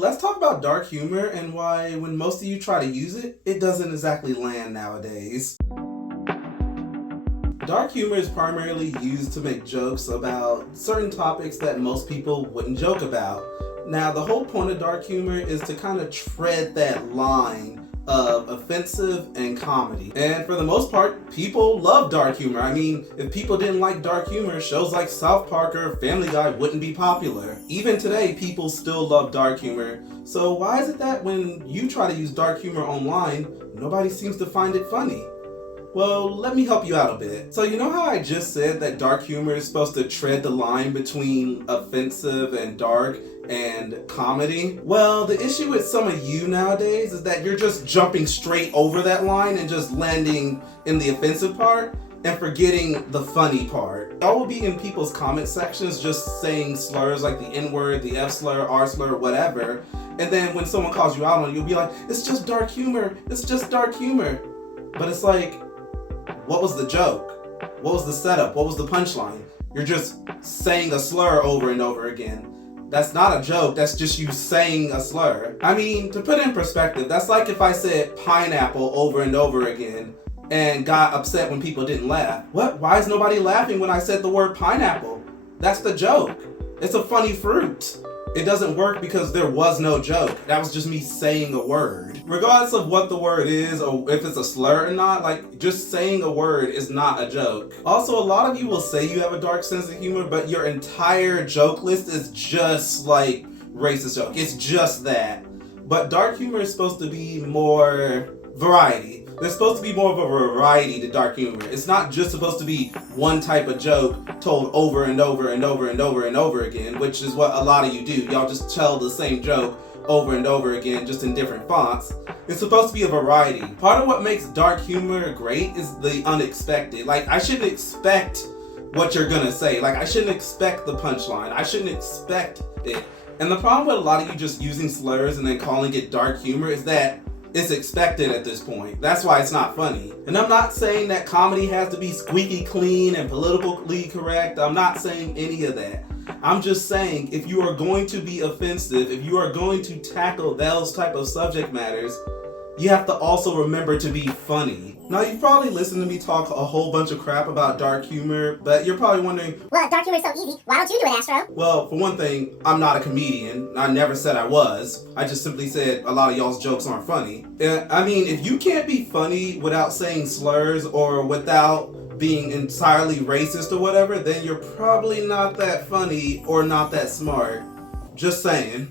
let's talk about dark humor and why when most of you try to use it, it doesn't exactly land nowadays. Dark humor is primarily used to make jokes about certain topics that most people wouldn't joke about. Now, the whole point of dark humor is to kind of tread that line of offensive and comedy. And for the most part, people love dark humor. I mean, if people didn't like dark humor, shows like South Park or Family Guy wouldn't be popular. Even today, people still love dark humor. So why is it that when you try to use dark humor online, nobody seems to find it funny? Well, let me help you out a bit. So you know how I just said that dark humor is supposed to tread the line between offensive and dark and comedy? Well, the issue with some of you nowadays is that you're just jumping straight over that line and just landing in the offensive part and forgetting the funny part. I will be in people's comment sections just saying slurs like the N-word, the F-slur, R-slur, whatever. And then when someone calls you out on it, you'll be like, it's just dark humor. It's just dark humor. But it's like, what was the joke? What was the setup? What was the punchline? You're just saying a slur over and over again. That's not a joke, that's just you saying a slur. I mean, to put it in perspective, that's like if I said pineapple over and over again and got upset when people didn't laugh. What? Why is nobody laughing when I said the word pineapple? That's the joke. It's a funny fruit. It doesn't work because there was no joke. That was just me saying a word. Regardless of what the word is or if it's a slur or not, like just saying a word is not a joke. Also, a lot of you will say you have a dark sense of humor, but your entire joke list is just like racist joke. It's just that. But dark humor is supposed to be more variety. There's supposed to be more of a variety to dark humor. It's not just supposed to be one type of joke told over and over and over and over and over again, which is what a lot of you do. Y'all just tell the same joke over and over again, just in different fonts. It's supposed to be a variety. Part of what makes dark humor great is the unexpected. Like, I shouldn't expect what you're gonna say. Like, I shouldn't expect the punchline. I shouldn't expect it. And the problem with a lot of you just using slurs and then calling it dark humor is that it's expected at this point. That's why it's not funny. And I'm not saying that comedy has to be squeaky clean and politically correct. I'm not saying any of that. I'm just saying if you are going to be offensive, if you are going to tackle those type of subject matters, you have to also remember to be funny. Now, you've probably listened to me talk a whole bunch of crap about dark humor, but you're probably wondering, well, if dark humor is so easy, why don't you do it, Astro? Well, for one thing, I'm not a comedian. I never said I was. I just simply said a lot of y'all's jokes aren't funny. I mean, if you can't be funny without saying slurs or without being entirely racist or whatever, then you're probably not that funny or not that smart. Just saying.